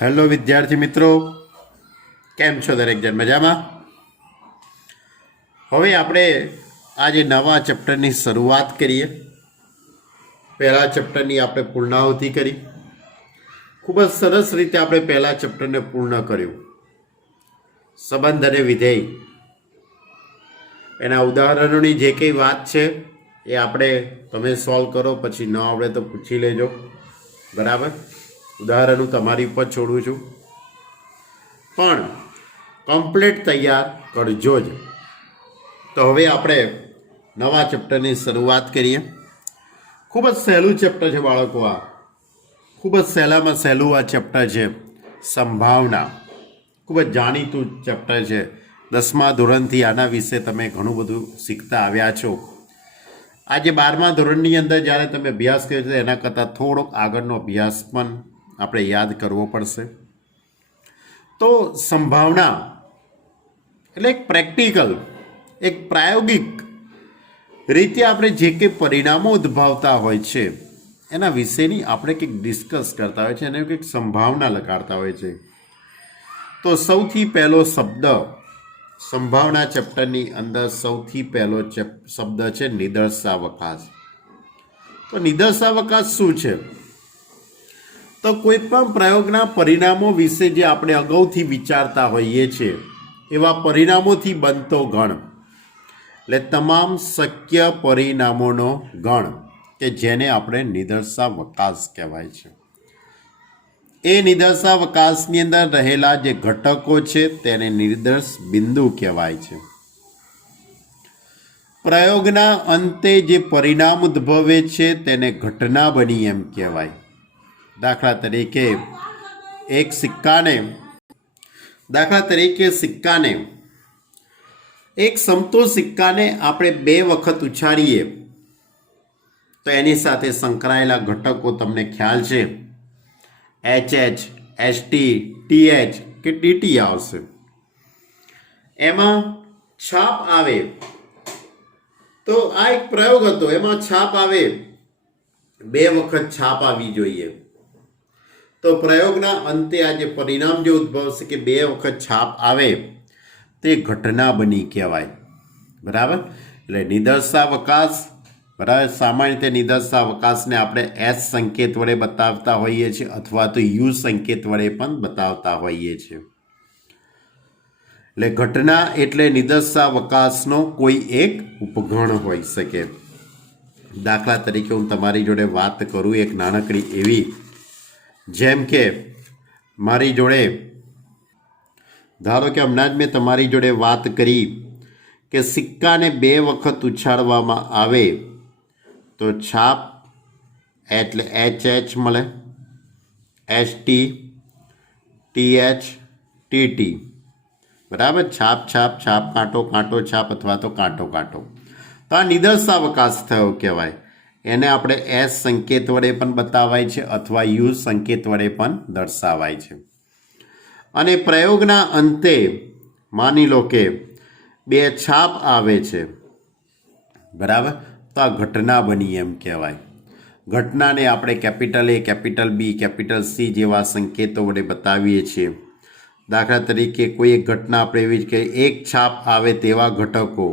Hello વિદ્યાર્થી મિત્રો, કેમ છો દરેક જણ? મજામાં? હવે આપણે આજે નવા ચેપ્ટરની શરૂઆત કરીએ. પહેલા ચેપ્ટરની આપણે પૂર્ણાહુતિ કરી. ખૂબ જ સરસ રીતે આપણે પહેલા ચેપ્ટરને પૂર્ણ કર્યું. સંબંધ અને વિધેય એના ઉદાહરણોની જે કંઈ વાત છે એ આપણે તમે સોલ્વ કરો, પછી ન આવડે તો પૂછી લેજો. બરાબર? ઉદાહરણ હું તમારી ઉપર છોડું છું, પણ કમ્પ્લીટ તૈયાર કરજો જ. તો હવે આપણે નવા ચેપ્ટરની શરૂઆત કરીએ. ખૂબ જ સહેલું ચેપ્ટર છે બાળકો. આ ખૂબ જ સહેલામાં સહેલું આ ચેપ્ટર છે, સંભાવના. ખૂબ જ જાણીતું ચેપ્ટર છે. 10મા ધોરણથી આના વિશે તમે ઘણું બધું શીખતા આવ્યા છો. આજે 12મા ધોરણની અંદર જ્યારે તમે અભ્યાસ કર્યો છે એના કરતાં થોડોક આગળનો અભ્યાસ પણ આપણે યાદ કરવો પડશે. તો સંભાવના એટલે એક પ્રેક્ટિકલ, એક પ્રાયોગિક રીતે આપણે જે કંઈ પરિણામો ઉદ્ભવતા હોય છે એના વિશેની આપણે કંઈક ડિસ્કસ કરતા હોય છે, એને કંઈક સંભાવના લગાડતા હોય છે. તો સૌથી પહેલો શબ્દ સંભાવના ચેપ્ટરની અંદર સૌથી પહેલો શબ્દ છે નિદર્શાવકાશ. તો નિદર્શાવકાશ શું છે? તો કોઈ પણ પ્રયોગના પરિણામો વિશે જે આપણે અગાઉથી વિચારતા હોઈએ છીએ એવા પરિણામોથી બનતો ગણ, એટલે તમામ શક્ય પરિણામોનો ગણ કે જેને આપણે નિદર્શાવકાશ કહેવાય છે. એ નિદર્શાવકાશની અંદર રહેલા જે ઘટકો છે તેને નિર્દર્શ બિંદુ કહેવાય છે. પ્રયોગના અંતે જે પરિણામ ઉદ્ભવે છે તેને ઘટના બની એમ કહેવાય. દાખલા તરીકે સિક્કાને એક સમતોલ સિક્કાને આપણે 2 વખત ઉછાળીએ તો એની સાથે સંકળાયેલા ઘટકો તમને ખ્યાલ છે, HH, HT, TH કે DT આવશે. એમાં છાપ આવે તો આ એક પ્રયોગ હતો, એમાં છાપ આવે, 2 વખત છાપ આવી જોઈએ. તો પ્રયોગના અંતે આ જે પરિણામ જે ઉદ્ભવશે કે 2 વખત છાપ આવે તે ઘટના બની કહેવાય. બરાબર? એટલે નિદર્શાવકાશ, બરાબર, સામાન્ય રીતે નિદર્શાવકાશને આપણે S સંકેત વડે બતાવતા હોઈએ છીએ અથવા તો U સંકેત વડે પણ બતાવતા હોઈએ છીએ. એટલે ઘટના એટલે નિદર્શાવકાશનો કોઈ એક ઉપગણ હોઈ શકે. દાખલા તરીકે હું તમારી જોડે વાત કરું એક નાનકડી એવી, જેમ કે મારી જોડે ધારો કે હમણાં જ મેં તમારી જોડે વાત કરી કે સિક્કાને 2 વખત ઉછાળવામાં આવે તો છાપ એટલે HH મળે, HT, TH, TT. બરાબર? છાપ છાપ છાપ, કાંટો કાંટો છાપ અથવા તો કાંટો કાંટો. તો આ નિદર્શાવકાશ થયો કહેવાય. એને આપણે S સંકેત વડે પણ બતાવાય છે અથવા U સંકેત વડે પણ દર્શાવાય છે. અને પ્રયોગના અંતે માની લો કે 2 છાપ આવે છે, બરાબર, તો આ ઘટના બની એમ કહેવાય. ઘટનાને આપણે capital A, capital B, capital C જેવા સંકેતો વડે બતાવીએ છીએ. દાખલા તરીકે કોઈ એક ઘટના આપણે એવી જ કે 1 છાપ આવે તેવા ઘટકો,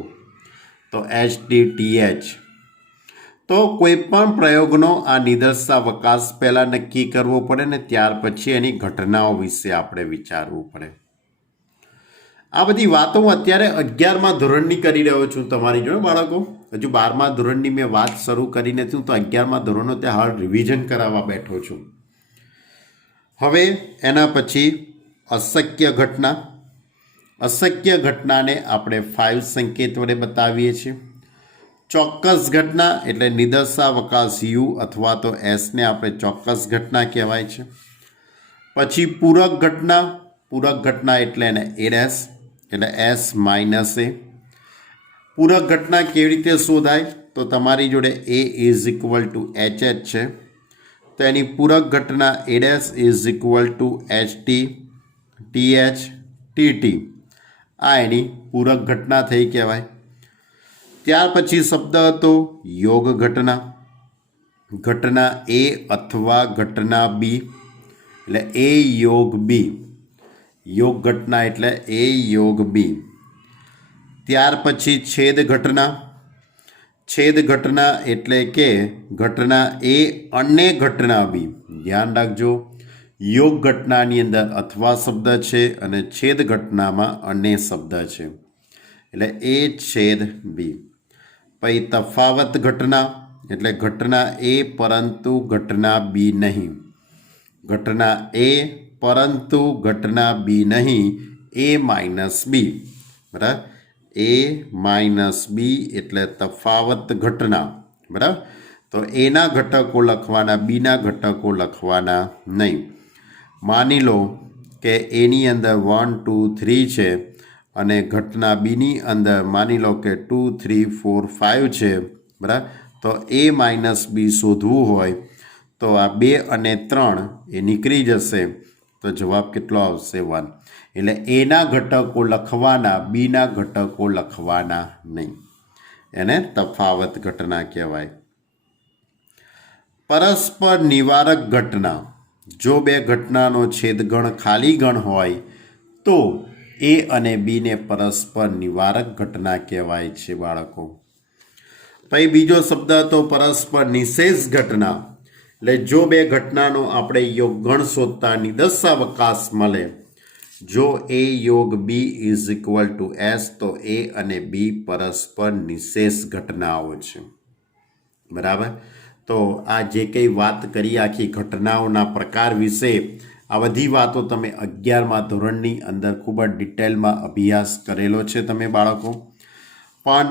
તો HT, TH. તો કોઈ પણ પ્રયોગનો આ નિદર્શાવકાશ પહેલાં નક્કી કરવો પડે ને ત્યાર પછી એની ઘટનાઓ વિશે આપણે વિચારવું પડે. આ બધી વાતો હું અત્યારે 11મા ધોરણની કરી રહ્યો છું તમારી જોડે બાળકો. હજુ 12મા ધોરણની મેં વાત શરૂ કરી નથી, તો 11મા ધોરણનો ત્યાં હાલ રિવિઝન કરાવવા બેઠો છું. હવે એના પછી અશક્ય ઘટના. અશક્ય ઘટનાને આપણે 5 સંકેત વડે બતાવીએ છીએ. ચોક્કસ ઘટના એટલે નિદર્શાવકાશ U અથવા તો Sને આપણે ચોક્કસ ઘટના કહેવાય છે. પછી પૂરક ઘટના. પૂરક ઘટના એટલે એને A' એટલે S માઇનસ A. પૂરક ઘટના કેવી રીતે શોધાય? તો તમારી જોડે A is equal two HH છે, તો એની પૂરક ઘટના A' is equal two HT, TH, TT. આ એની પૂરક ઘટના થઈ કહેવાય. ત્યાર પછી શબ્દ હતો યોગ ઘટના. ઘટના A અથવા ઘટના B એટલે એ યોગ બી, યોગ ઘટના એટલે એ યોગ બી. ત્યાર પછી છેદ ઘટના. છેદ ઘટના એટલે કે ઘટના એ અને ઘટના બી. ધ્યાન રાખજો, યોગ ઘટનાની અંદર અથવા શબ્દ છે અને છેદ ઘટનામાં અને શબ્દ છે, એટલે એ છેદ બી. પછી તફાવત ઘટના એટલે ઘટના એ પરંતુ ઘટના બી નહીં. ઘટના એ પરંતુ ઘટના બી નહીં, એ માઇનસ બી. બરાબર, એ માઇનસ બી એટલે તફાવત ઘટના. બરાબર, તો એના ઘટકો લખવાના, બીના ઘટકો લખવાના નહીં. માની લો કે એની અંદર 1 2 3 છે અને ઘટના બીની અંદર માની લો કે 2 3 4 5 છે. બરાબર, તો એ માઇનસ બી શોધવું હોય તો આ 2 અને 3 એ નીકળી જશે, તો જવાબ કેટલો આવશે? 1. એટલે એના ઘટકો લખવાના, બીના ઘટકો લખવાના નહીં. એને તફાવત ઘટના કહેવાય. પરસ્પર નિવારક ઘટના. જો બે ઘટનાનો છેદગણ ખાલી ગણ હોય તો એ અને બીને પરસ્પર નિવારક ઘટના કહેવાય છે બાળકો. પછી બીજો શબ્દ હતો પરસ્પર નિશેષ ઘટના. એટલે જો બે ઘટનાનો આપણે યોગગણ શોધતા નિદર્શાવકાશ મળે, જો એ યોગ B is equal to S, તો એ અને બી પરસ્પર નિશેષ ઘટનાઓ છે. બરાબર, તો આ જે કંઈ વાત કરી આખી ઘટનાઓના પ્રકાર વિશે, આ બધી વાતો તમે 11મા ધોરણની અંદર ખૂબ જ ડિટેલમાં અભ્યાસ કરેલો છે તમે બાળકો. પણ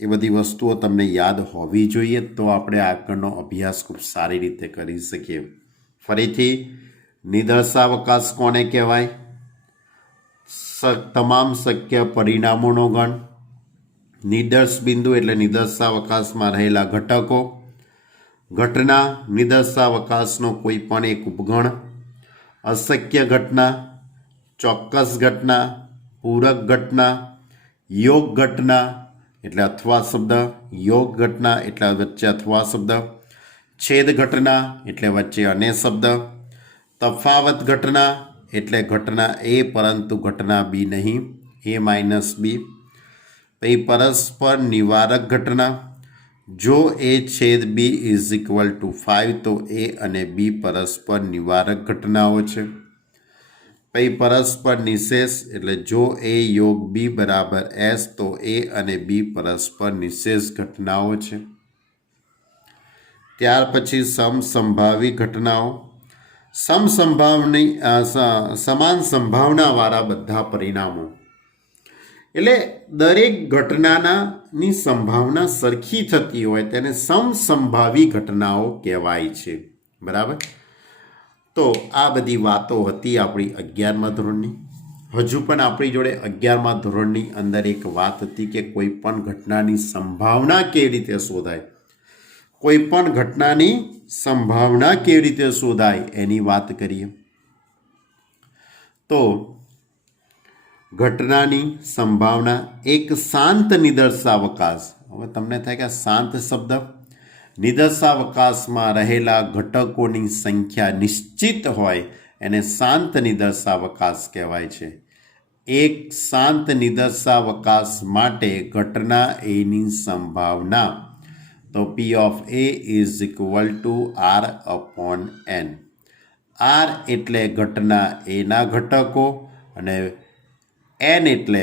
એ બધી વસ્તુઓ તમને યાદ હોવી જોઈએ, તો આપણે આગળનો અભ્યાસ ખૂબ સારી રીતે કરી શકીએ. ફરીથી, નિદર્શાવકાશ કોને કહેવાય? તમામ શક્ય પરિણામોનો ગણ. નિદર્શ બિંદુ એટલે નિદર્શાવકાશમાં રહેલા ઘટકો. ઘટના નિદર્શાવકાશનો કોઈ પણ એક ઉપગણ. અશક્ય ઘટના, ચોક્કસ ઘટના, પૂરક ઘટના, યોગ ઘટના એટલે અથવા શબ્દ, યોગ ઘટના એટલે વચ્ચે અથવા શબ્દ, છેદ ઘટના એટલે વચ્ચે અને શબ્દ, તફાવત ઘટના એટલે ઘટના એ પરંતુ ઘટના બી નહીં, એ માઇનસ બી. પછી પરસ્પર નિવારક ઘટના. જો એ છેદ બી ઇઝ ઇક્વલ ટુ 5 તો એ અને બી પરસ્પર નિવારક ઘટનાઓ છે. પછી પરસ્પર નિશેષ એટલે જો એ યોગ બી બરાબર એસ તો એ અને બી પરસ્પર નિશેષ ઘટનાઓ છે. ત્યાર પછી સમસંભાવી ઘટનાઓ. સમાન સંભાવનાવાળા બધા પરિણામો. એટલે દરેક ઘટનાની સંભાવના સરખી થતી હોય તેને સમસંભાવી ઘટનાઓ કહેવાય છે. બરાબર, તો આ બધી વાતો હતી આપણી 11મા ધોરણની. હજુ પણ આપણી જોડે 11મા ધોરણની અંદર એક વાત હતી કે કોઈ પણ ઘટનાની સંભાવના કેવી રીતે શોધાય. કોઈ પણ ઘટનાની સંભાવના કેવી રીતે શોધાય એની વાત કરીએ. તો ઘટનાની સંભાવના એક શાંત નિદર્શાવકાશ. હવે તમને થાય કે શાંત શબ્દ, નિદર્શાવકાશમાં રહેલા ઘટકોની સંખ્યા નિશ્ચિત હોય એને શાંત નિદર્શાવકાશ કહેવાય છે. એક શાંત નિદર્શાવકાશ માટે ઘટના એની સંભાવના, તો P of A is equal to R upon N. R એટલે ઘટના એના ઘટકો અને એન એટલે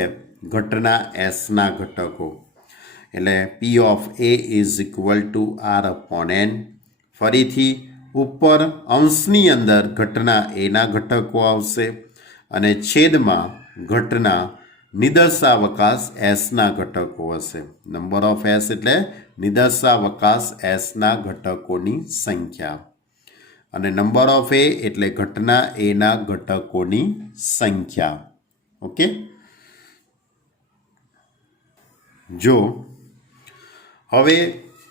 ઘટના એસના ઘટકો. એટલે P of A is equal to R upon N. ફરીથી ઉપર અંશની અંદર ઘટના એના ઘટકો આવશે અને છેદમાં ઘટના નિદર્શાવકાશ એસના ઘટકો હશે. નંબર ઓફ એસ એટલે નિદર્શાવકાશ એસના ઘટકોની સંખ્યા અને નંબર ઓફ એ એટલે ઘટના એના ઘટકોની સંખ્યા. ઓકે, જો હવે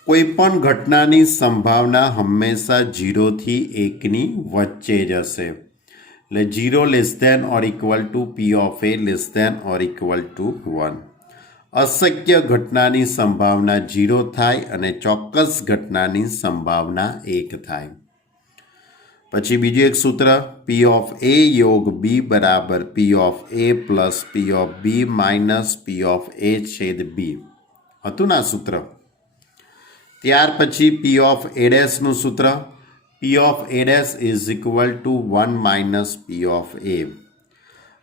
કોઈ પણ ઘટનાની સંભાવના હંમેશા 0 થી 1ની વચ્ચે જ હશે. એટલે 0 less than or equal to P of A less than or equal to 1. અશક્ય ઘટનાની સંભાવના 0 થાય અને ચોક્કસ ઘટનાની સંભાવના 1 થાય. પછી બીજું એક સૂત્ર પી ઓફ એ યોગ બી બરાબર P of A plus P of B minus P of A છેદ બી હતું ને આ સૂત્ર. ત્યાર પછી પી ઓફ એ ડેશનું સૂત્ર P of A dash is equal to 1 minus P of A.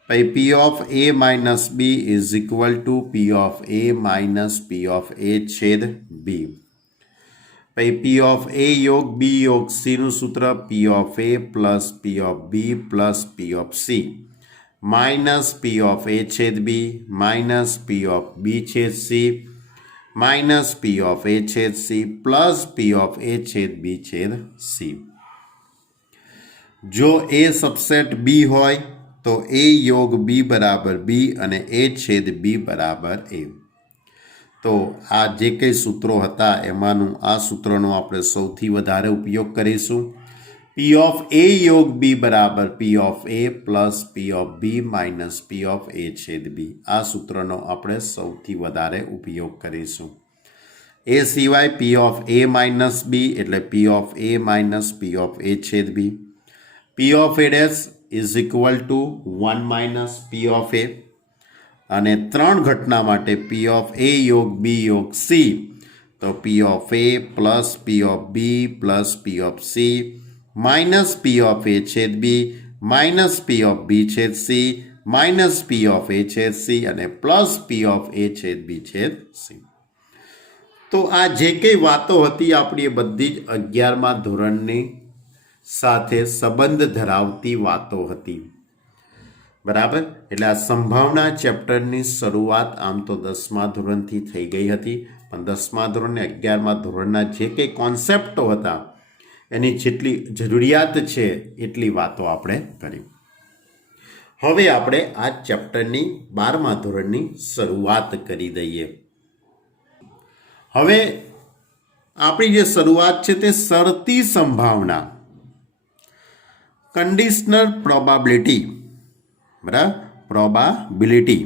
પછી P of A minus B is equal to P of A minus P of A છેદ બી. પછી પી ઓફ એ યોગ બી યોગ સીનું સૂત્ર P of A plus P of B plus P of C minus P of A છેદ B minus P of B છેદ C minus P of A છેદ C plus P of A છેદ B છેદ C. જો એ subset બી હોય તો એ યોગ B બરાબર બી અને એ છેદ બી બરાબર એ. તો આ જે કંઈ સૂત્રો હતા એમાંનું આ સૂત્રનો આપણે સૌથી વધારે ઉપયોગ કરીશું. પી ઓફ એ યોગ બી બરાબર P of A plus P of B minus P of A છેદ બી. આ સૂત્રનો આપણે સૌથી વધારે ઉપયોગ કરીશું. એ સિવાય પી ઓફ એ માઇનસ બી એટલે P of A minus P of A છેદ B. P of A dash is equal to 1 minus P of A. અને ત્રણ ઘટના માટે પી ઓફ એ યોગ બી યોગ સી તો P of A plus P of B plus P of C minus P of A છેદ B minus P of B છેદ C minus P of A છેદ સી અને પ્લસ પી ઓફ એ છેદ B છેદ C. તો આ જે કંઈ વાતો હતી આપણી એ બધી જ 11મા ધોરણની સાથે સંબંધ ધરાવતી વાતો હતી. બરાબર. એટલે આ સંભાવના ચેપ્ટરની શરૂઆત આમ તો 10મા ધોરણથી થઈ ગઈ હતી, પણ 10મા ધોરણ અને 11મા ધોરણના જે કંઈ કોન્સેપ્ટો હતા એની જેટલી જરૂરિયાત છે એટલી વાતો આપણે કરી. હવે આપણે આ ચેપ્ટરની 12મા ધોરણની શરૂઆત કરી દઈએ. હવે આપણી જે શરૂઆત છે તે શરતી સંભાવના કન્ડિશનલ પ્રોબેબિલિટી. બરાબર. પ્રોબેબિલિટી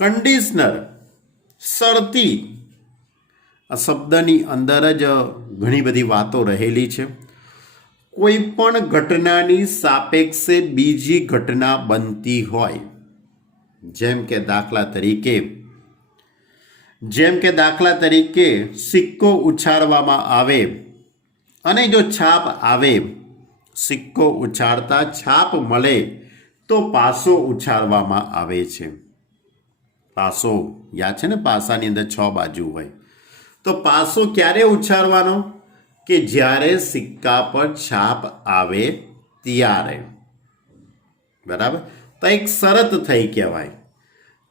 કન્ડિશનલ શરતી આ શબ્દની અંદર જ ઘણી બધી વાતો રહેલી છે. કોઈ પણ ઘટનાની સાપેક્ષે બીજી ઘટના બનતી હોય, જેમ કે દાખલા તરીકે સિક્કો ઉછાળવામાં આવે અને જો છાપ આવે, સિક્કો ઉછાળતા છાપ મળે તો પાસો ઉછાળવામાં આવે છે. પાસો યાદ છે ને, પાસાની અંદર 6 બાજુ હોય. તો પાસો ક્યારે ઉછાળવાનો? કે જ્યારે સિક્કા પર છાપ આવે ત્યારે. બરાબર. તો એક શરત થઈ કહેવાય.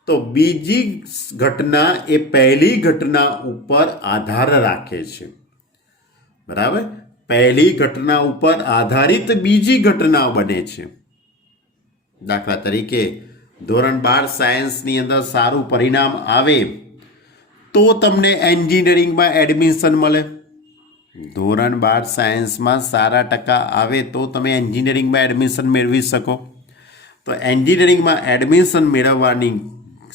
તો બીજી ઘટના એ પહેલી ઘટના ઉપર આધાર રાખે છે. બરાબર. પહેલી ઘટના ઉપર આધારિત બીજી ઘટના બને છે. દાખલા તરીકે ધોરણ 12 સાયન્સની અંદર સારું પરિણામ આવે તો તમને એન્જિનિયરિંગમાં એડમિશન મળે. ધોરણ 12 સાયન્સમાં સારા ટકા આવે તો તમે એન્જિનિયરિંગમાં એડમિશન મેળવી શકો. તો એન્જિનિયરિંગમાં એડમિશન મેળવવાની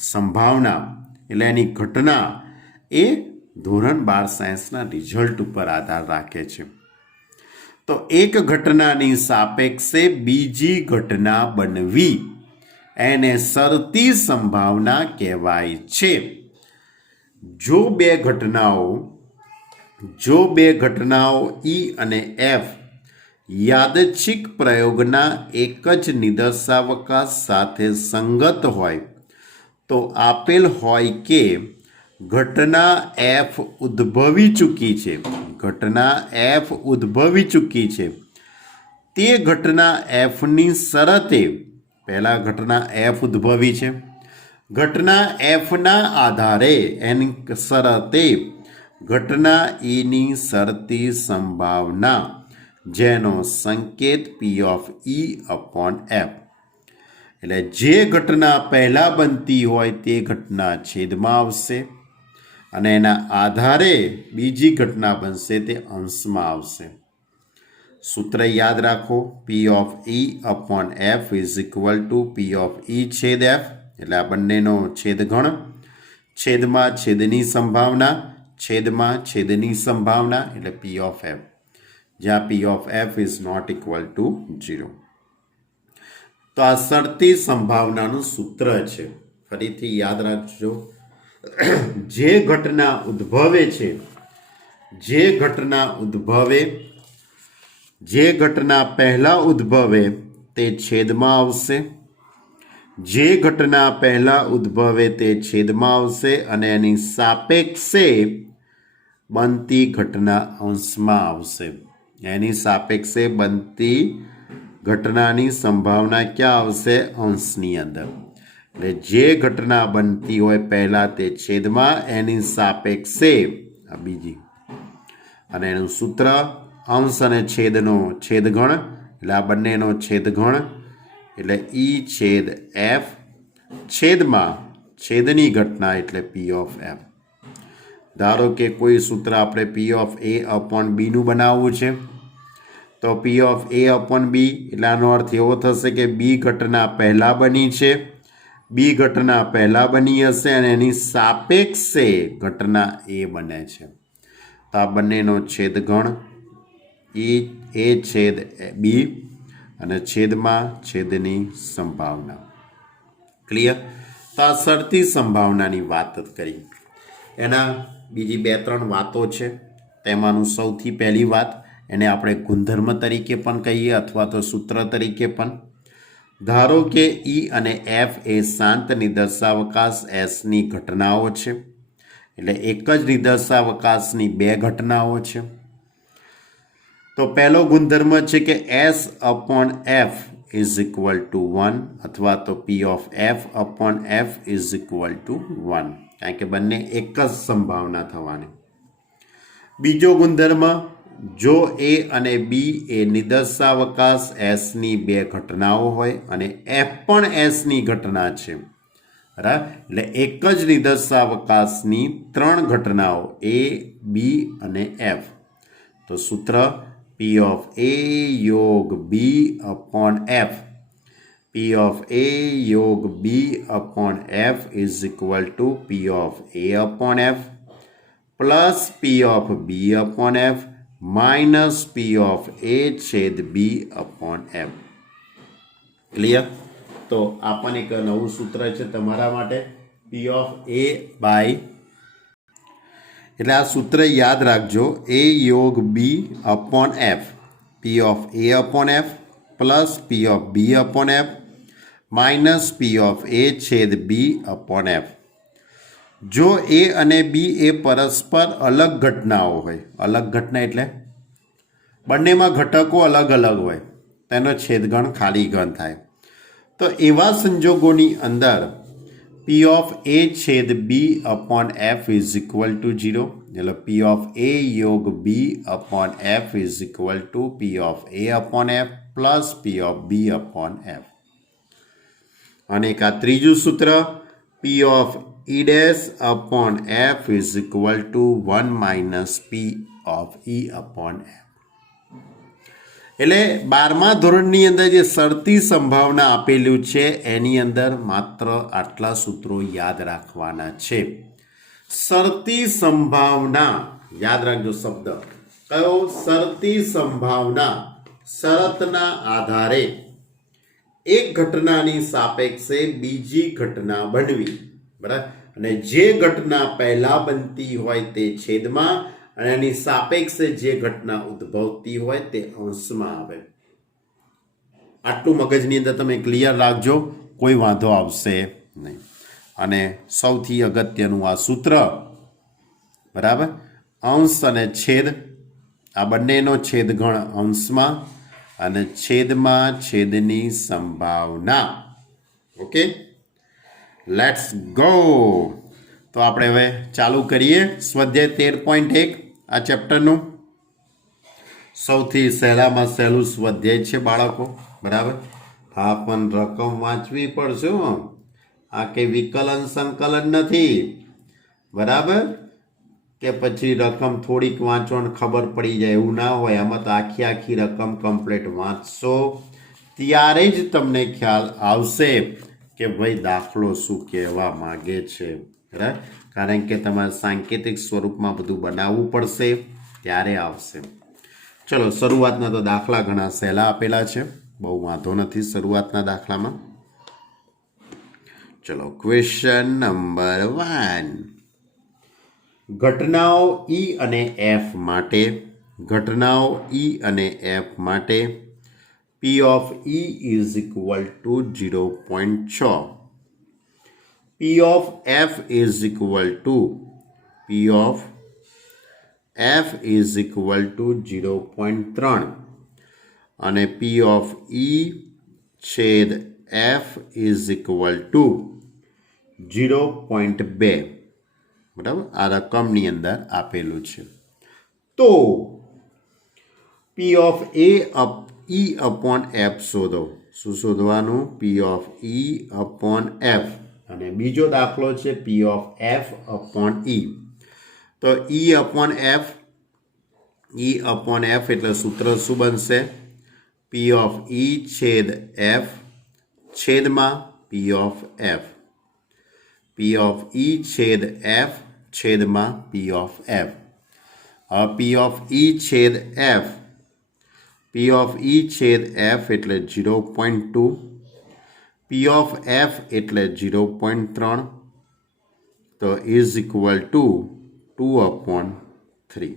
સંભાવના એટલે એની ઘટના એ ધોરણ 12 સાયન્સના રિઝલ્ટ ઉપર આધાર રાખે છે. તો એક ઘટનાની સાપેક્ષે બીજી ઘટના બનવી એને શરતી સંભાવના કહેવાય છે. જો બે ઘટનાઓ ઈ અને એફ યાદચ્છિક પ્રયોગના એક જ નિદર્શાવકાશ સાથે સંગત હોય તો આપેલ હોય કે ઘટના એફ ઉદ્ભવી ચૂકી છે. તે ઘટના એફની શરતે, પહેલા ઘટના એફ ઉદ્ભવી છે, ઘટના એફના આધારે એની શરતે ઘટના ઈની શરતી સંભાવના જેનો સંકેત પી ઓફ ઈ અપોન એફ. એટલે જે ઘટના પહેલાં બનતી હોય તે ઘટના છેદમાં આવશે અને એના આધારે બીજી ઘટના બનશે તે અંશમાં આવશે. સૂત્ર યાદ રાખો, P of E upon F is equal to P of E છેદ એફ. એટલે આ બંનેનો છેદગણ, છેદમાં છેદની સંભાવના, છેદમાં છેદની સંભાવના એટલે પી ઓફ એફ. જ્યાં P of F is not equal to 0. તો આ શરતી સંભાવનાનું સૂત્ર છે. ફરીથી યાદ રાખજો, જે ઘટના ઉદ્ભવે છે, જે ઘટના પહેલા ઉદ્ભવે તે છેદમાં આવશે, જે ઘટના પહેલા ઉદ્ભવે તે છેદમાં આવશે અને એની સાપેક્ષે બનતી ઘટના અંશમાં આવશે. એની સાપેક્ષે બનતી ઘટનાની સંભાવના ક્યાં આવશે? અંશની અંદર. એટલે જે ઘટના બનતી હોય પહેલાં તે છેદમાં, એની સાપેક્ષે આ બીજી, અને એનું સૂત્ર અંશ અને છેદનો છેદગણ, એટલે આ બંનેનો છેદગણ, એટલે ઈ છેદ એફ છેદમાં છેદની ઘટના એટલે પી ઓફ એફ. ધારો કે કોઈ સૂત્ર આપણે પી ઓફ એ અપોન બીનું બનાવવું છે, તો પી ઓફ એ અપોન બી એટલે આનો અર્થ એવો થશે કે બી ઘટના પહેલાં બની છે, બી ઘટના પહેલાં બની હશે અને એની સાપેક્ષે ઘટના એ બને છે. તો આ બંનેનો છેદગણ એ છેદ બી અને છેદમાં છેદની સંભાવના. ક્લિયર? તો આ શરતી સંભાવનાની વાત કરી. એના બીજી 2-3 વાતો છે. તેમાંનું સૌથી પહેલી વાત, એને આપણે ગુણધર્મ તરીકે પણ કહીએ અથવા તો સૂત્ર તરીકે પણ. ધારો કે ઈ અને એફ એ શાંત નિદર્શાવકાશ એસની ઘટનાઓ છે, એટલે એક જ નિદર્શાવકાશની 2 ઘટનાઓ છે. તો પહેલો ગુણધર્મ છે કે S upon F is equal to 1 અથવા તો P of F upon F is equal to 1, કારણ કે બંને એક જ સંભાવના થવાની. બીજો ગુણધર્મ, જો એ અને બી એ નિદર્શાવકાશ એસની 2 ઘટનાઓ હોય અને એફ પણ એસની ઘટના છે, બરાબર, એટલે એક જ નિદર્શાવકાશની 3 ઘટનાઓ એ, બી અને એફ, તો સૂત્ર પી ઓફ એ યોગ B upon F, P of A યોગ B upon F is equal to P of A upon F plus P of B upon F minus P of A છેદ B upon F. Clear? તો આ પણ એક નવું સૂત્ર છે તમારા માટે, પી ઓફ એ બાય, એટલે આ સૂત્ર યાદ રાખજો, એ યોગ B upon F, P of A upon F plus P of B upon F minus P of A છેદ બી અપોન એફ. જો એ અને બી એ પરસ્પર અલગ ઘટનાઓ હોય, અલગ ઘટના એટલે બંનેમાં ઘટકો અલગ અલગ હોય, તેનો છેદગણ ખાલી ગણ થાય. તો એવા સંજોગોની અંદર પી ઓફ એ છેદ B upon F is equal to 0, એટલે પી ઓફ એ યોગ B upon F is equal to P of A upon F plus P of B upon F. અને એક આ ત્રીજું સૂત્ર, P of E dash upon F is equal to 1 minus P of E upon F. એટલે 12મા ધોરણની અંદર જે શરતી સંભાવના આપેલું છે એની અંદર માત્ર આટલા સૂત્રો યાદ રાખવાના છે. શરતી સંભાવના યાદ રાખજો શબ્દ કયો? શરતી સંભાવના. શરતના આધારે એક ઘટનાની સાપેક્ષે બીજી ઘટના બનવી, બરાબર, અને જે ઘટના પહેલા બનતી હોય તે છેદમાં અને એની સાપેક્ષે જે ઘટના ઉદ્ભવતી હોય તે અંશમાં આવે. આટલું મગજની અંદર તમે ક્લિયર રાખજો, કોઈ વાંધો આવશે નહીં. અને સૌથી અગત્યનું આ સૂત્ર, બરાબર, અંશ અને છેદ, આ બંનેનો છેદગણ અંશમાં અને છેદમાં છેદની સંભાવના. Okay, let's go. તો આપણે હવે ચાલુ કરીએ સ્વાધ્યાય 13.1 આ ચેપ્ટરનું. સૌથી સહેલામાં સહેલું સ્વાધ્યાય છે બાળકો, બરાબર. હા, પણ રકમ વાંચવી પડશે. આ કે વિકલન સંકલન નથી, બરાબર, કે પછી રકમ થોડીક વાંચો ને ખબર પડી જાય એવું ના હોય. આમાં તો આખી રકમ કમ્પ્લીટ વાંચશો ત્યારે જ તમને ખ્યાલ આવશે કે ભાઈ દાખલો શું કહેવા માગે છે, બરાબર. કારણ કે તમારે સાંકેતિક સ્વરૂપમાં બધું બનાવવું પડશે ત્યારે આવશે. ચલો શરૂઆતના તો દાખલા ઘણા સહેલા આપેલા છે, બહુ વાંધો નથી શરૂઆતના દાખલામાં. ચલો ક્વેશ્ચન નંબર 1. ઘટનાઓ E અને F માટે P of E is equal to 0.6. P of F is equal to 0.3 અને P of E છેદ F is equal to 0.2. બરાબર, આ રકમની અંદર આપેલું છે. તો P of E upon F શોધો. શું શોધવાનું? P of E upon F. અને બીજો દાખલો છે P of F upon E. તો E upon F એટલે સૂત્ર શું બનશે? P of E છેદ F છેદમાં P of F. P of E છેદ F છેદમાં P of F. P of E છેદ F એટલે 0.2. P of F એટલે 0.3. તો ઇઝ ઇક્વલ ટુ 2/3.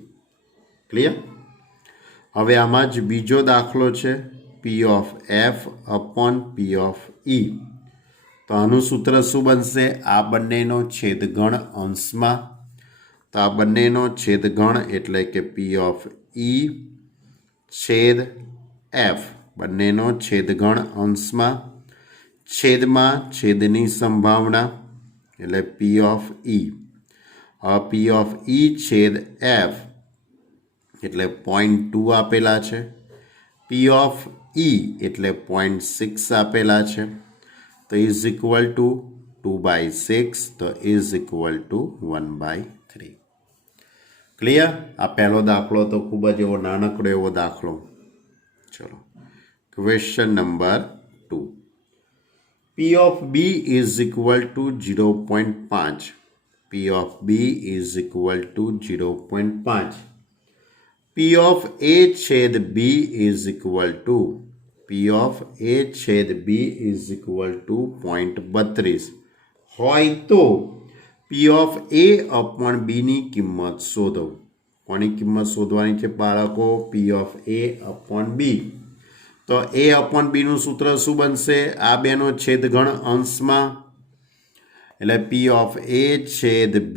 ક્લિયર? હવે આમાં જ બીજો દાખલો છે P of F upon P of E. તો આનું સૂત્ર શું બનશે? આ બંનેનો છેદગણ અંશમાં. તો આ બંનેનો છેદગણ એટલે કે P of E છેદ F, બંનેનો છેદગણ અંશમાં છેદમાં છેદની સંભાવના એટલે P of E. P of E છેદ F એટલે 0.2 આપેલા છે. P of E એટલે 0.6 આપેલા છે. તો ઇઝ ઇક્વલ ટુ 2/6. તો ઇઝ ઇક્વલ ટુ 1/3. ક્લિયર? આ પહેલો દાખલો તો ખૂબ જ એવો નાનકડો એવો દાખલો. ચલો question number 2. P of B is equal to 0.5. P of B is equal to 0.5. P of A છેદ B is equal to 0.32 હોય તો P of A upon B ની કિંમત શોધો. કોની કિંમત શોધવાની છે બાળકો? P of A upon B. તો A upon B નું સૂત્ર શું બનશે? આ બેનો છેદગણ અંશમાં એટલે P of A છેદ B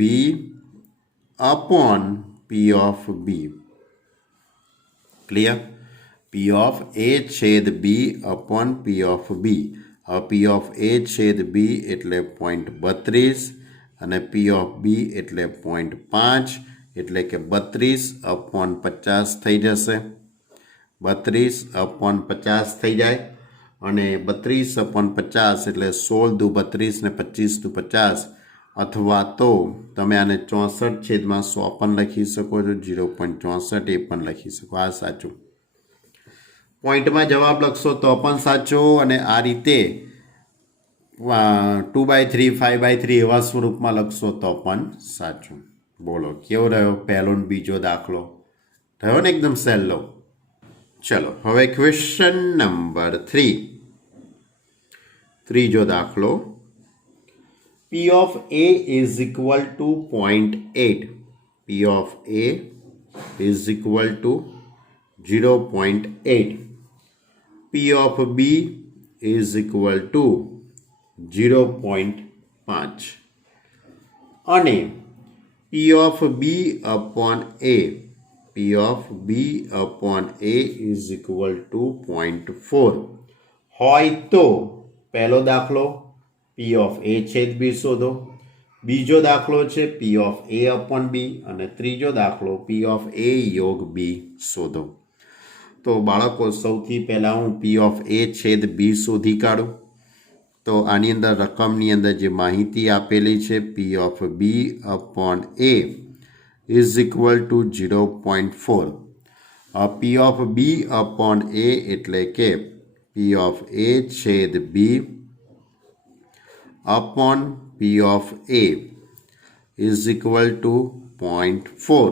upon P of B. Clear? P of A છેદ B upon P of B. હવે P of A છેદ B એટલે 0.32 અને P of B એટલે 0.5 એટલે કે 32/50 થઈ જશે. 32/50 થઈ જાય અને 32/50 એટલે 16 દુ 32 ને 25 દુ 50, અથવા તો તમે આને 64/100 પણ લખી શકો છો. 0.64 એ પણ લખી શકો. આ સાચું. પોઈન્ટમાં જવાબ લખશો તો પણ સાચો અને આ રીતે 2/3 5/3 એવા સ્વરૂપમાં લખશો તો પણ સાચું. બોલો કેવો રહ્યો પહેલો ને બીજો દાખલો? રહ્યો ને એકદમ સહેલો. ચલો હવે ક્વેશ્ચન નંબર 3. ત્રીજો દાખલો. P of A is equal to 0.8. P of A is equal to 0.8. P of B is equal to 0.5 અને P of B upon A is equal to 0.4 હોય તો પહેલો દાખલો P of A છેદ B શોધો. બીજો દાખલો છે P of A upon B અને ત્રીજો દાખલો P of A યોગ B શોધો. તો બાળકો સૌથી પહેલાં હું P of A છેદ B શોધી કાઢું. તો આની અંદર રકમની અંદર જે માહિતી આપેલી છે P of B upon A is equal to 0.4. P of B upon A એટલે કે P of A છેદ B upon P of A is equal to 0.4.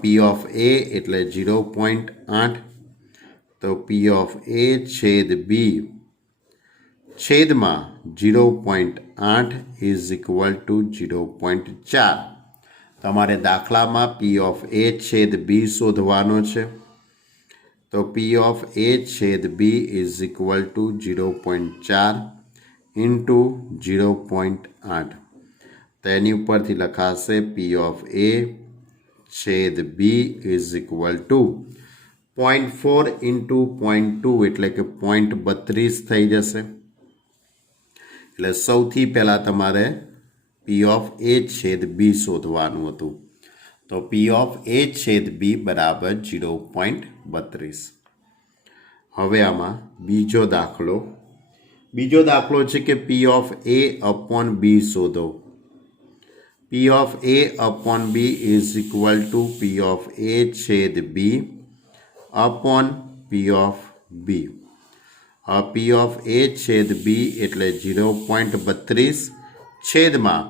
P of A એટલે 0.8, તો પી ઓફ એ છેદ બી છેદમાં 0.8 ઇઝ ઇક્વલ ટુ 0.4. તમારે દાખલામાં પી of A છેદ બી શોધવાનો છે. તો પી ઓફ એ છેદ B is equal to 0.4 into 0.8. તો એની ઉપરથી લખાશે પી ઓફ એ છેદ B is equal to 0.4 into 0.2 એટલે કે 0.32 થઈ જશે. એટલે સૌથી પહેલાં તમારે પી ઓફ એ છેદ બી શોધવાનું હતું. તો પી ઓફ એ છેદ બી બરાબર 0.32. હવે આમાં બીજો દાખલો છે કે પી ઓફ એ અપોન બી શોધો. P of A upon B is equal to P of A છેદ B upon P of B. P of A છેદ બી એટલે 0.32 છેદમાં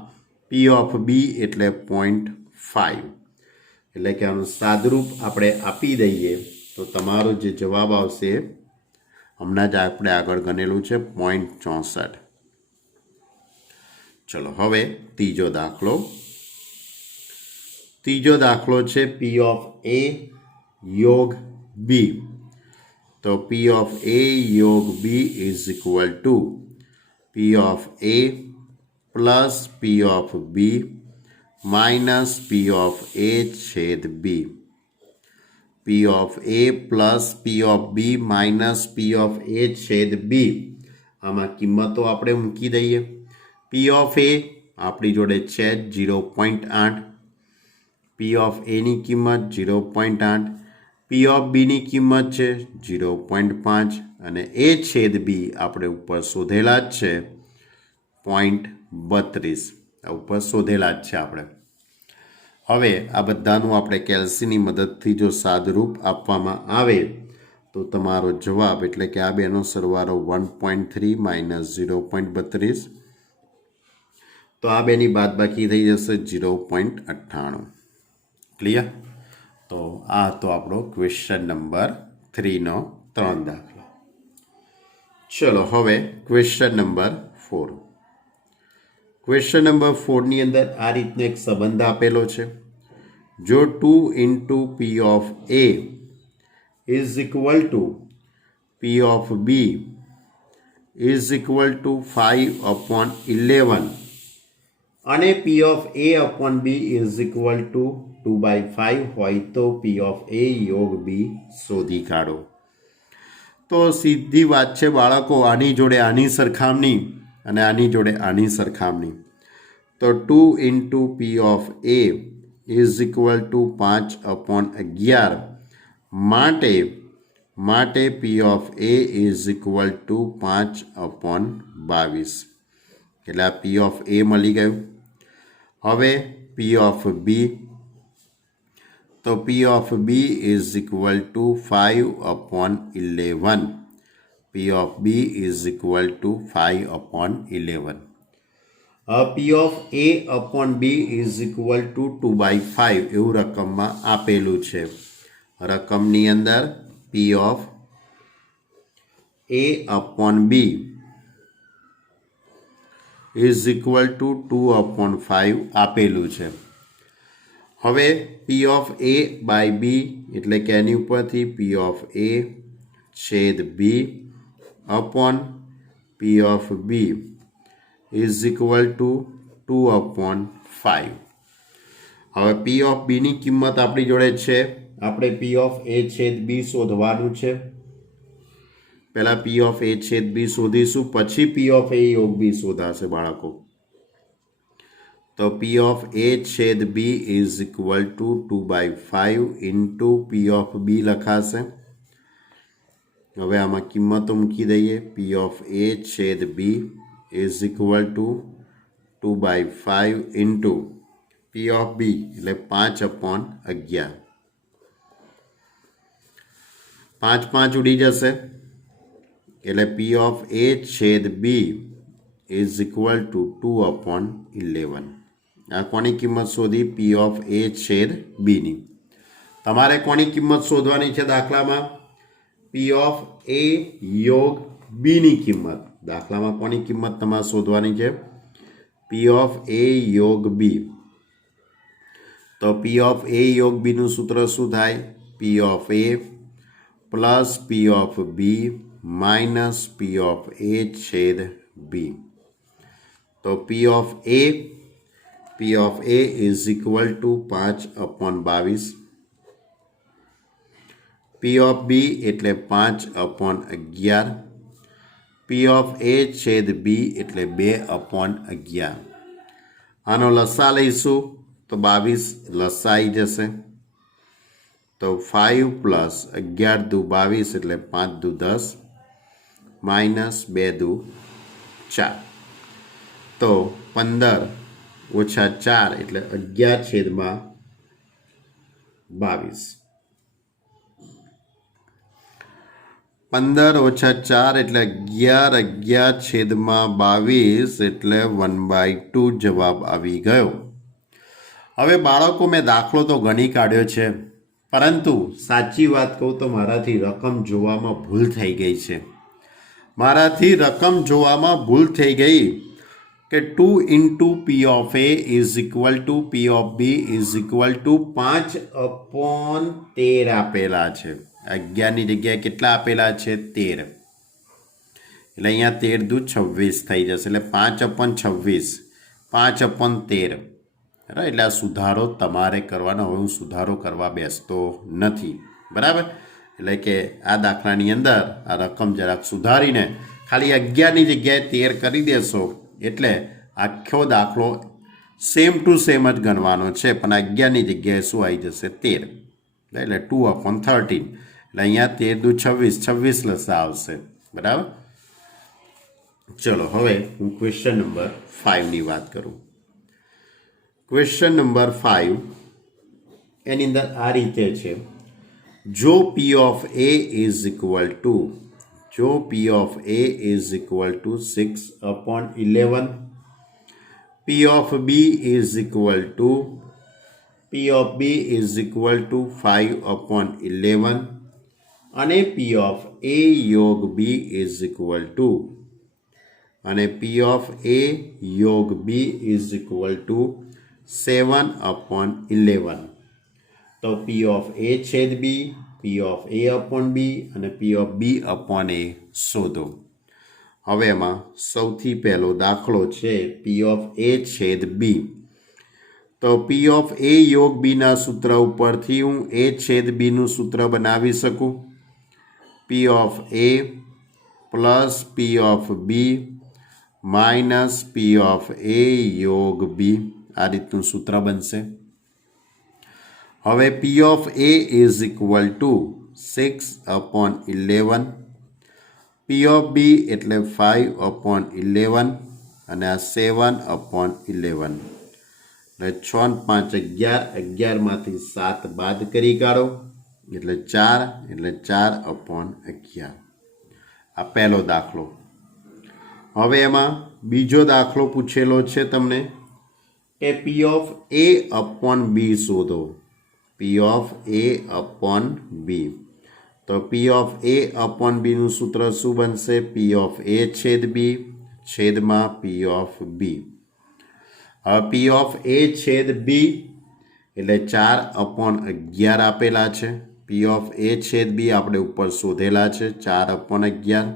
પી ઓફ બી એટલે 0.5. એટલે કે આનું સાદરૂપ આપણે આપી દઈએ તો તમારો જે જવાબ આવશે હમણાં જ આપણે આગળ ગણેલું છે 0.64. ચલો હવે ત્રીજો દાખલો છે પી ઓફ એ યોગ બી. તો પી ઓફ એ યોગ B is equal to P of A plus P of B minus P of A છેદ B. P of A plus P of B minus P of A છેદ B. આમાં કિંમતો આપણે મૂકી દઈએ. પી of એ આપણી જોડે છે 0.8. પી ઓફ એની કિંમત 0.8, પી ઓફ બીની કિંમત છે 0.5 અને એ છેદ બી આપણે ઉપર શોધેલા જ છે 0.32. ઉપર શોધેલા જ છે આપણે. હવે આ બધાનું આપણે કેલ્સીની મદદથી જો સાદરૂપ આપવામાં આવે તો તમારો જવાબ એટલે કે આ બેનો સરવાળો 1.3 માઇનસ 0.32. તો આ બેની બાદબાકી થઈ જશે 0.98. ક્લિયર? તો આ હતો આપણો ક્વેશ્ચન નંબર 3નો 3 દાખલો. ચલો હવે ક્વેશ્ચન નંબર 4. ક્વેશ્ચન નંબર 4ની અંદર આ રીતનો એક સંબંધ આપેલો છે. જો 2 into P of A is equal to P of B is equal to 5/11 અને P of A upon B is equal to 2/5 હોય તો પી ઓફ એ યોગ બી શોધી કાઢો. તો સીધી વાત છે બાળકો, આની જોડે આની સરખામણી અને આની જોડે આની સરખામણી. તો 2 into P of A is equal to 5/11 માટે પી of A is equal to 5/22. એટલે આ પી ઓફ એ મળી ગયું. હવે પી ઓફ બી, તો P of B is equal to 5/11. P of B is equal to 5/11. P of A upon B is equal to 2/5 એવું રકમમાં આપેલું છે. રકમની અંદર P of A upon B is equal to 2/5 આપેલું છે. હવે પી ઓફ એ બાય બી એટલે કે એની ઉપરથી પી ઓફ એ છેદ B upon P of B is equal to 2/5. હવે પી ઓફ બીની કિંમત આપણી જોડે છે. આપણે પી ઓફ એ છેદ બી શોધવાનું છે. પહેલાં પી ઓફ એ છેદ બી શોધીશું, પછી પી ઓફ એ યોગ બી શોધાશે બાળકો. તો પી ઓફ એ છેદ B is equal to 2/5 into P of B લખાશે. હવે આમાં કિંમતો મૂકી દઈએ. પી ઓફ એ છેદ B is equal to 2/5 into P of B એટલે 5/11. 5 5 ઉડી જશે એટલે પી ઓફ એ છેદ બી ઇઝ ઇક્વલ ટુ 2/11. આ કોની કિંમત શોધી? પી ઓફ એ છેદ બીની. તમારે કોની કિંમત શોધવાની છે દાખલામાં? પી ઓફ એ યોગ બીની કિંમત. દાખલામાં કોની કિંમત તમારે શોધવાની છે? પી ઓફ એ યોગ બી. તો પી ઓફ એ યોગ બીનું સૂત્ર શું થાય? P of A plus P of B minus P of A છેદ બી. તો P of A is equal to 5/22. P of B એટલે 5/11. પી ઓફ એ છેદ બી એટલે 2/11. આનો લસા લઈશું તો 22 લસા આવી જશે. તો 5 પ્લસ 11 દુ 22 એટલે 5 દુ 10 માઇનસ 2 દુ 4. તો 15 ઓછા 4 એટલે 11/22. 15 ઓછા 4 એટલે 11, 11/22 એટલે 1/2 જવાબ આવી ગયો. હવે બાળકો, મેં દાખલો તો ઘણી કાઢ્યો છે, પરંતુ સાચી વાત કહું તો મારાથી રકમ જોવામાં ભૂલ થઈ ગઈ છે. કે 2 into P of A is equal to P of B is equal to 5/13 આપેલા છે. 11ની જગ્યાએ કેટલા આપેલા છે? 13. એટલે અહીંયા 13 દુ 26 થઈ જશે. એટલે 5/26 5/13. બરાબર. એટલે આ સુધારો તમારે કરવાનો. હવે હું સુધારો કરવા બેસતો નથી. બરાબર. એટલે કે આ દાખલાની અંદર આ રકમ જરાક સુધારીને ખાલી 11ની જગ્યાએ 13 કરી દેશો એટલે આખો દાખલો સેમ ટુ સેમ જ ગણવાનો છે, પણ 11ની જગ્યાએ શું આવી જશે? 13. એટલે 2/13. એટલે અહીંયા 13 દુ 26 લસા આવશે. બરાબર. ચલો હવે હું ક્વેશ્ચન નંબર 5ની વાત કરું. ક્વેશ્ચન નંબર 5 એની અંદર આ રીતે છે. જો પી of A is equal two 6/11, P of B is equal to 5/11 અને P of A યોગ B is equal to 7/11. તો P of A છેદ B, P of A/B અને P of B/A શોધો. હવે એમાં સૌથી પહેલો દાખલો છે P of A છેદ B. તો P of A યોગ બીના સૂત્ર ઉપરથી હું A છેદ બીનું સૂત્ર બનાવી શકું. P of A plus P of B minus P of A યોગ B. આ રીતનું સૂત્ર બનશે. હવે P of A is equal two 6/11. P of B એટલે 5/11 અને આ 7/11. એટલે 6 ને 5 11, 11માંથી 7 બાદ કરી કાઢો એટલે 4, એટલે 4/11. આ પહેલો દાખલો. હવે એમાં બીજો દાખલો પૂછેલો છે તમને કે P of A/B શોધો. P of A/B. તો P of A/B નું સૂત્ર શું બનશે? P of A છેદ B છેદમાં P of B. હવે P of A છેદ B એટલે 4/11 આપેલા છે. P of A છેદ B આપણે ઉપર શોધેલા છે 4/11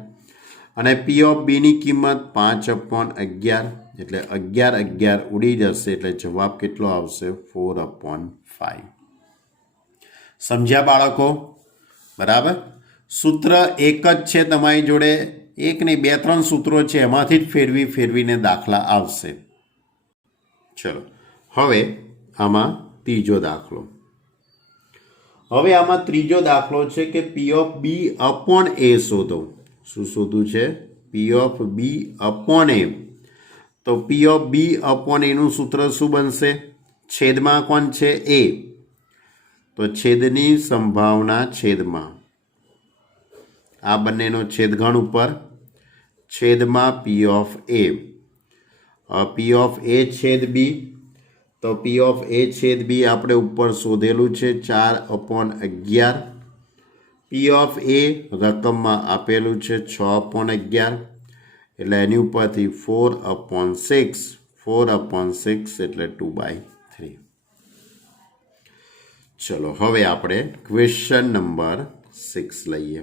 અને P of B ની કિંમત 5/11 એટલે 11 ઉડી જશે એટલે જવાબ કેટલો આવશે? 4/5. સમજ્યા બાળકો? બરાબર. સૂત્ર એક જ છે તમારી જોડે, એક નહીં 2-3 સૂત્રો છે, એમાંથી જ ફેરવીને દાખલા આવશે. ચલો હવે આમાં ત્રીજો દાખલો. હવે આમાં ત્રીજો દાખલો છે કે P of B/A શોધો. શું શોધવું છે? P of B/A. તો P of B/A નું સૂત્ર શું બનશે? છેદમાં કોણ છે? A. તો છેદની સંભાવના છેદમાં આ બંનેનો છેદગણ ઉપર છેદમાં P of A. P of A છેદ B તો પી ઓફ એ છેદ બી આપણે ઉપર શોધેલું છે 4/11. પી ઓફ એ રકમમાં આપેલું છે 6/11, એટલે એની ઉપરથી 4/6. 4/6 એટલે 2/3. ચલો હવે આપણે ક્વેશ્ચન નંબર 6 લઈએ.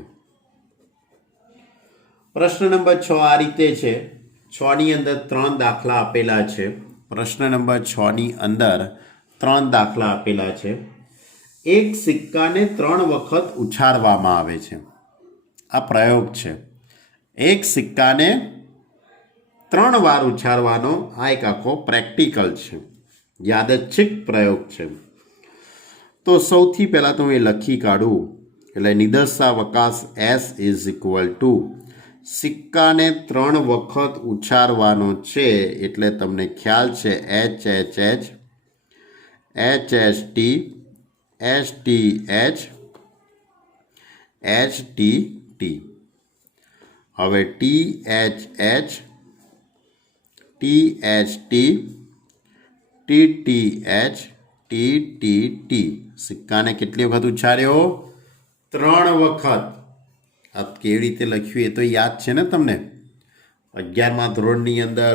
પ્રશ્ન નંબર 6 આ રીતે છે. 6 ની અંદર 3 દાખલા આપેલા છે. પ્રશ્ન નંબર 6 ની અંદર 3 દાખલા આપેલા છે. એક સિક્કાને 3 વખત ઉછાળવામાં આવે છે. આ પ્રયોગ છે. એક સિક્કાને 3 વાર ઉછાળવાનો આ એક આખો પ્રેક્ટિકલ છે, યાદચ્છિક પ્રયોગ છે. તો સૌથી પહેલાં તો હું એ લખી કાઢું. એટલે નિદર્શાવકાશ S ઇઝ ઇક્વલ ટુ સિક્કાને 3 વખત ઉછાળવાનો છે, એટલે તમને ખ્યાલ છે HHH, HHT, STH, HTT. હવે THH, THT, TTH, TTT. સિક્કાને કેટલી વખત ઉછાળ્યો? 3 વખત. આ કેવી રીતે લખ્યું એ તો યાદ છે ને તમને? 11મા ધોરણની અંદર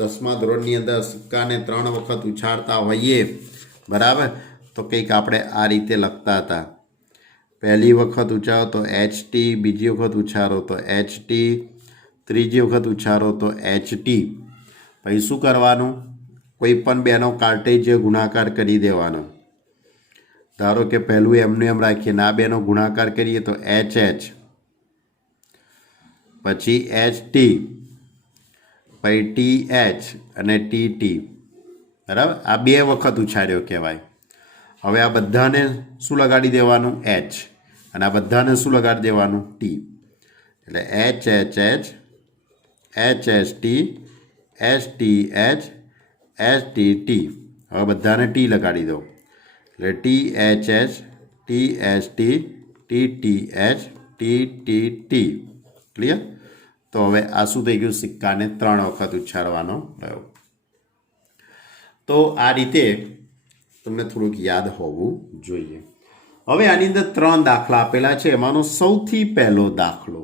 10મા ધોરણની અંદર સિક્કાને 3 વખત ઉછાળતા હોઈએ, બરાબર? તો કંઈક આપણે આ રીતે લખતા હતા. પહેલી વખત ઉછાળો તો HT, બીજી વખત ઉછાળો તો HT, ત્રીજી વખત ઉછાળો તો HT. પછી શું કરવાનું? કોઈ પણ બેનો કાર્ટેજીય ગુણાકાર કરી દેવાનો. ધારો કે પહેલું એમને એમ રાખીએ ને આ બેનો ગુણાકાર કરીએ તો HH, પછી HT, પછી TH અને TT, બરાબર? આ 2 વખત ઉછાળ્યો કહેવાય. હવે આ બધાને શું લગાડી દેવાનું? H, અને આ બધાને શું લગાડી દેવાનું? T. એટલે HHH, HHT, STH, STT. હવે બધાને T લગાડી દો. એટલે THH, TST, TTH, TTT. Clear? તો હવે આ શું થઈ ગયું? સિક્કાને 3 વખત ઉછાળવાનો પ્રયોગ. તો આ રીતે તમને થોડુંક યાદ હોવું જોઈએ. હવે આની અંદર 3 દાખલા આપેલા છે. એમાંનો સૌથી પહેલો દાખલો,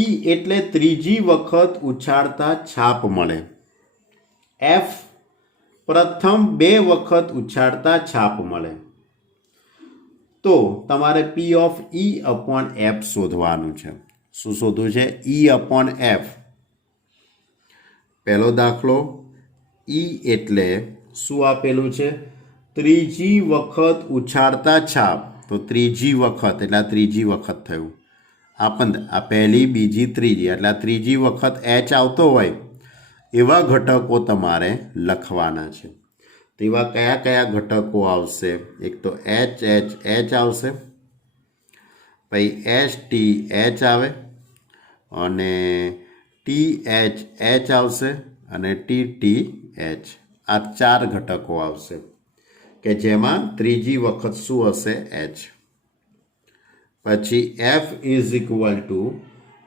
E એટલે ત્રીજી વખત ઉછાળતા છાપ મળે. F પ્રથમ 2 વખત ઉછાળતા છાપ મળે. તો તમારે P ઓફ E/F શોધવાનું છે. શું શોધવું છે? E/F. પહેલો દાખલો, E એટલે શું આપેલું છે? ત્રીજી વખત ઉછાળતા છાપ. તો ત્રીજી વખત એટલે આ ત્રીજી વખત થયું. આ પહેલી, બીજી, ત્રીજી, એટલે આ ત્રીજી વખત H આવતો હોય એવા ઘટકો તમારે લખવાના છે. તો એવા કયા કયા ઘટકો આવશે? એક તો HH આવશે, પછી STH આવે, અને THH આવશે, અને TTH. આ 4 ઘટકો આવશે કે જેમાં ત્રીજી વખત શું હશે? H. પછી F ઇઝ ઇક્વલ ટુ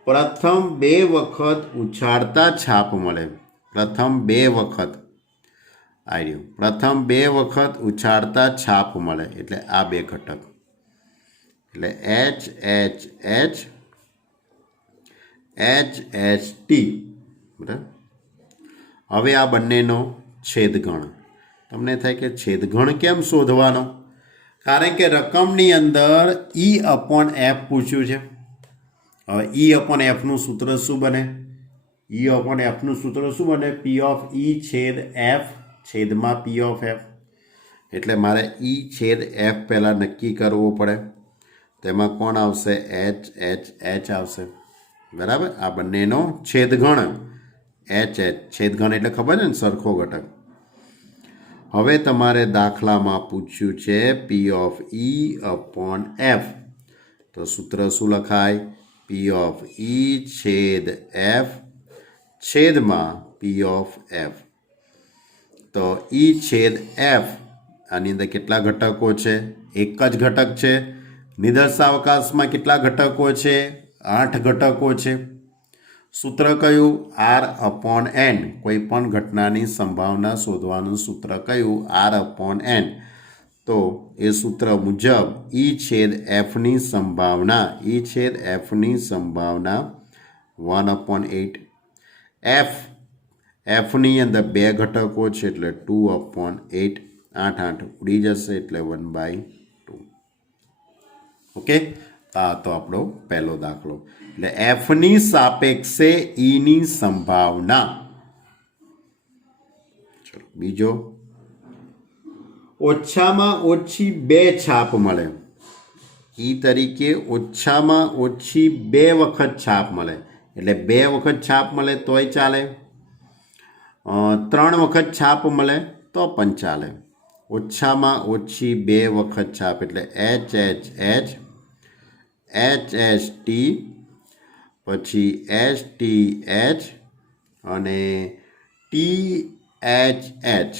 પ્રથમ 2 વખત ઉછાળતા છાપ મળે. પ્રથમ 2 વખત આવ્યું. પ્રથમ 2 વખત ઉછાળતા છાપ મળે એટલે આ 2 ઘટક. એટલે HHH, HHT. બરાબર? હવે આ બંનેનો છેદગણ. તમને થાય કે છેદગણ કેમ શોધવાનો? કારણ કે રકમની અંદર E/F પૂછ્યું છે. હવે E/Fનું સૂત્ર શું બને? E/Fનું સૂત્ર શું બને? P ઓફ E છેદ F છેદમાં P ઓફ F. એટલે મારે E છેદ F પહેલાં નક્કી કરવું પડે. તેમાં કોણ આવશે? HH આવશે. બરાબર? આ બંનેનો છેદગણ HH. છેદગણ એટલે ખબર છે ને? સરખો ઘટક. હવે તમારે દાખલામાં પૂછ્યું છે P ઓફ E/F. તો સૂત્ર શું લખાય? P ઓફ E છેદ F છેદમાં P ઓફ F. તો E છેદ F આની અંદર કેટલા ઘટકો છે? એક જ ઘટક છે. નિદર્શાવકાશમાં કેટલા ઘટકો છે? 8 ઘટકો છે. સૂત્ર કયું? R upon N. કોઈ પણ ઘટનાની સંભાવના શોધવાનું સૂત્ર કયું? R upon N. તો એ સૂત્ર મુજબ ઈ છેદ એફની સંભાવના 1/8. એફની અંદર 2 ઘટકો છે એટલે 2/8. 8 ઉડી જશે એટલે 1/2. ઓકે, આ તો આપણો પહેલો દાખલો. એટલે એફની સાપેક્ષે ઈની સંભાવના. ચલો બીજો, ઓછામાં ઓછી 2 છાપ મળે. ઈ તરીકે ઓછામાં ઓછી 2 વખત છાપ મળે. એટલે 2 વખત છાપ મળે તોય ચાલે, 3 વખત છાપ મળે તો પણ ચાલે. ઓછામાં ઓછી 2 વખત છાપ એટલે HHH, HHT, પછી STH અને THH.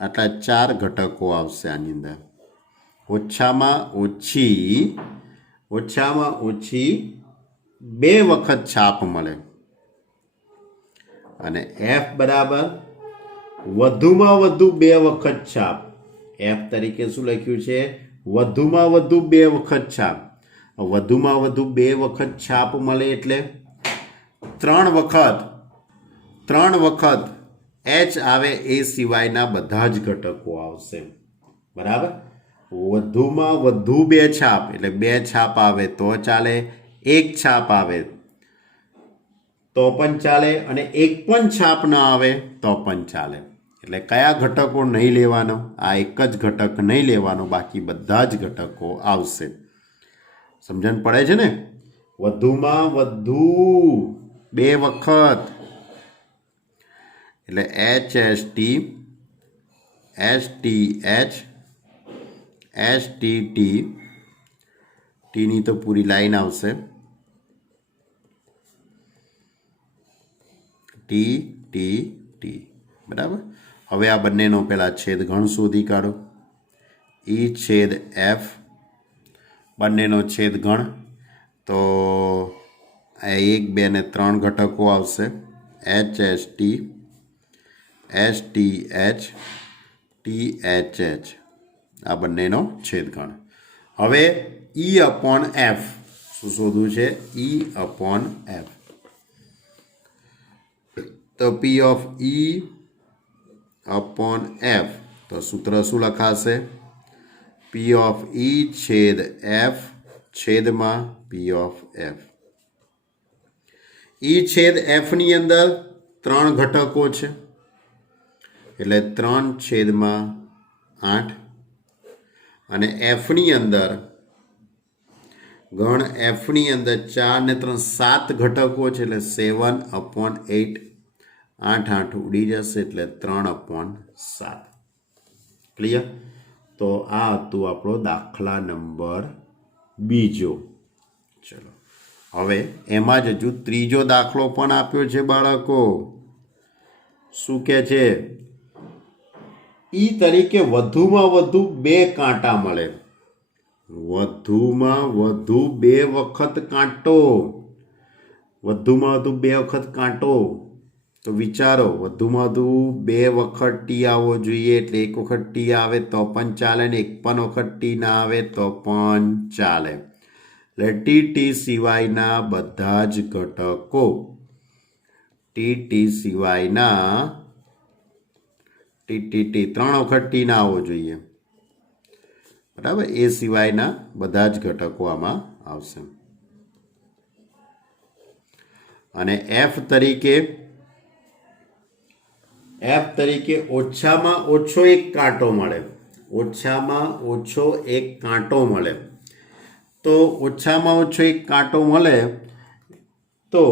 આટલા 4 ઘટકો આવશે આની અંદર. ઓછામાં ઓછી 2 વખત છાપ મળે. અને એફ બરાબર વધુમાં વધુ 2 વખત છાપ. એફ તરીકે શું લખ્યું છે? વધુમાં વધુ 2 વખત છાપ. વધુમાં વધુ 2 વખત છાપ મળે એટલે 3 વખત એચ આવે એ સિવાયના બધા જ ઘટકો આવશે. બરાબર? વધુમાં વધુ 2 છાપ એટલે 2 છાપ આવે તો ચાલે, 1 છાપ આવે તો પણ ચાલે, અને 1 પણ છાપ ન આવે તો પણ ચાલે. એટલે કયા ઘટકો નહીં લેવાનો? આ એક જ ઘટક નહીં લેવાનો, બાકી બધા જ ઘટકો આવશે. સમજણ પડે છે ને? વધુમાં વધુ 2 વખત એટલે HHT, STH, STT. ટીની તો પૂરી લાઈન આવશે. TTT. બરાબર? હવે આ બંનેનો પહેલા છેદગણ શોધી કાઢો. ઈ છેદ એફ, બંનેનો છેદગણ. તો 1, 2 ને 3 ઘટકો આવશે. HHT, STH, THH. આ બંનેનો છેદગણ. હવે ઈ અપોન એફ શું શોધવું છે? ઈ અપોન એફ. તો P of E upon F. તો સૂત્ર શું લખાશે? પી ઓફ ઈ છેદ એફ છેદમાં પી ઓફ એફ. ઈ છેદ એફની અંદર 3 ઘટકો છે એટલે 3/8. અને એફની અંદર ગણ એફની અંદર 4 ને 3 7 ઘટકો છે એટલે 7/8. 8 ઉડી જશે એટલે 3/7. ક્લિયર? તો આ હતું આપણો દાખલા નંબર બીજો. ચલો હવે એમાં જ હજુ ત્રીજો દાખલો પણ આપ્યો છે બાળકો. શું કહે છે? ઈ તરીકે વધુમાં વધુ 2 કાંટા મળે. વધુમાં વધુ 2 વખત કાંટો. વધુમાં વધુ 2 વખત કાંટો. તો વિચારો, વધુમાં વધુ 2 વખત ટી આવવો જોઈએ. એટલે 1 વખત ટી આવે તો પણ ચાલે, ને 1 પણ વખત ટી ના આવે તો પણ ચાલે. એટલે ટી સિવાયના બધા જ ઘટકો, ટી સિવાયના ટી 3 વખત ટી ના આવવો જોઈએ. બરાબર? એ સિવાયના બધા જ ઘટકો આમાં આવશે. અને એફ તરીકે ઓછામાં ઓછો 1 કાંટો મળે. ઓછામાં ઓછો 1 કાંટો મળે. તો ઓછામાં ઓછો 1 કાંટો મળે તો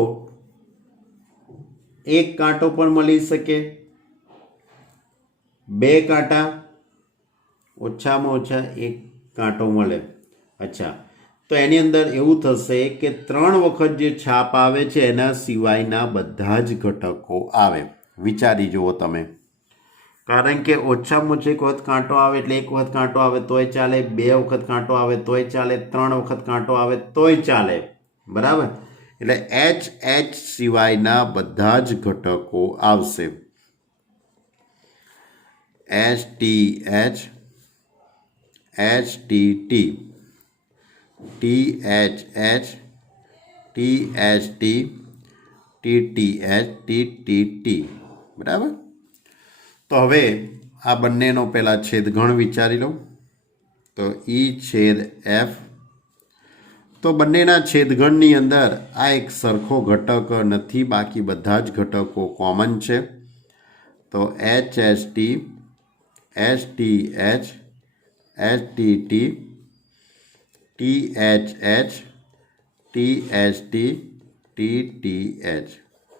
1 કાંટો પણ મળી શકે, 2 કાંટા, ઓછામાં ઓછા 1 કાંટો મળે. અચ્છા, તો એની અંદર એવું થશે કે 3 વખત જે છાપ આવે છે એના સિવાયના બધા જ ઘટકો આવે. વિચારી જુઓ તમે. કારણ કે ઓછામાં ઓછો 1 વખત કાંટો આવે એટલે 1 વખત કાંટો આવે તોય ચાલે, 2 વખત કાંટો આવે તોય ચાલે, 3 વખત કાંટો આવે તોય ચાલે. બરાબર? એટલે એચ સિવાયના બધા જ ઘટકો આવશે. HTH, HTT, THH, THT, TTH, TTT. બરાબર. તો હવે આ બંનેનો પહેલાં છેદગણ વિચારી લો. તો E/F. તો બંનેના છેદગણની અંદર આ એક સરખો ઘટક નથી, બાકી બધા જ ઘટકો કોમન છે. તો HHT, HTH, HTT, THH, THT, TTH.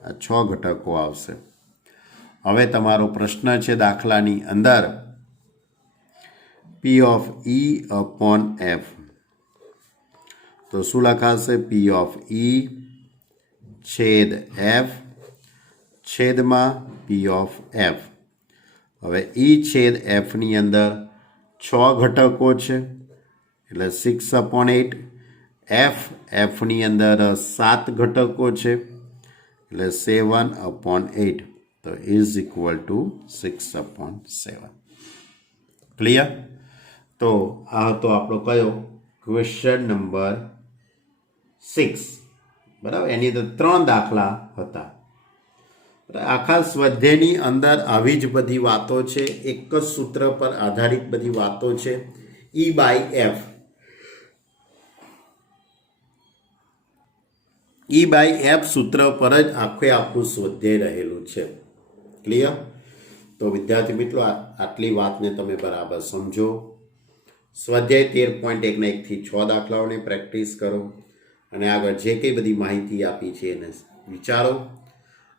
આ 6 ઘટકો આવશે. હવે તમારો પ્રશ્ન છે દાખલાની અંદર P/E/F. તો શું લખાશે? P/E/F છેદમાં P/F. હવે E/Fની અંદર 6 ઘટકો છે એટલે 6/8. Fની અંદર 7 ઘટકો છે એટલે 7/8. તો ઇઝ ઇક્વલ ટુ 6/7. ક્લિયર? તો આ હતો આપણો કયો? Question number 6. બરાબર. એની અંદર 3 દાખલા હતા. આખા સ્વાધ્યાયની અંદર આવી જ બધી વાતો છે, એક જ સૂત્ર પર આધારિત બધી વાતો છે. E/F. E/F સૂત્ર પર જ આખું સ્વાધ્યાય રહેલું છે. ક્લિયર? તો વિદ્યાર્થી મિત્રો, આટલી વાતને તમે બરાબર સમજો. સ્વાધ્યાય 13.1 ના 1 થી 6 દાખલાઓને પ્રેક્ટિસ કરો અને આગળ જે કંઈ બધી માહિતી આપી છે એને વિચારો.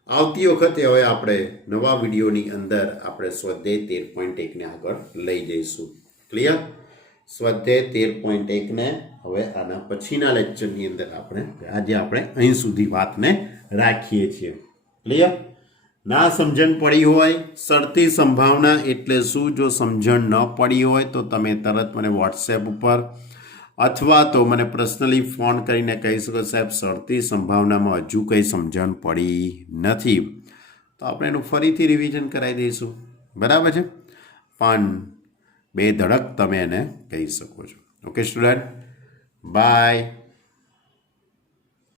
આવતી વખતે હવે આપણે નવા વિડીયોની અંદર આપણે સ્વાધ્યાય 13.1 ને આગળ લઈ જઈશું. ક્લિયર? સ્વાધ્યાય 13.1 ને હવે આના પછીના લેક્ચરની અંદર આજે આપણે અહીં સુધી વાતને રાખીએ છીએ. ક્લિયર? ના સમજણ પડી હોય, શરતી સંભાવના એટલે શું? જો સમજણ ન પડી હોય તો તમે તરત મને વોટ્સએપ ઉપર અથવા તો મને પર્સનલી ફોન કરીને કહી શકો, સાહેબ શરતી સંભાવનામાં હજુ કંઈ સમજણ પડી નથી, તો આપણે એનું ફરીથી રિવિઝન કરાવી દઈશું. બરાબર છે? પણ બે ધડક તમે એને કહી શકો છો. Okay student, by.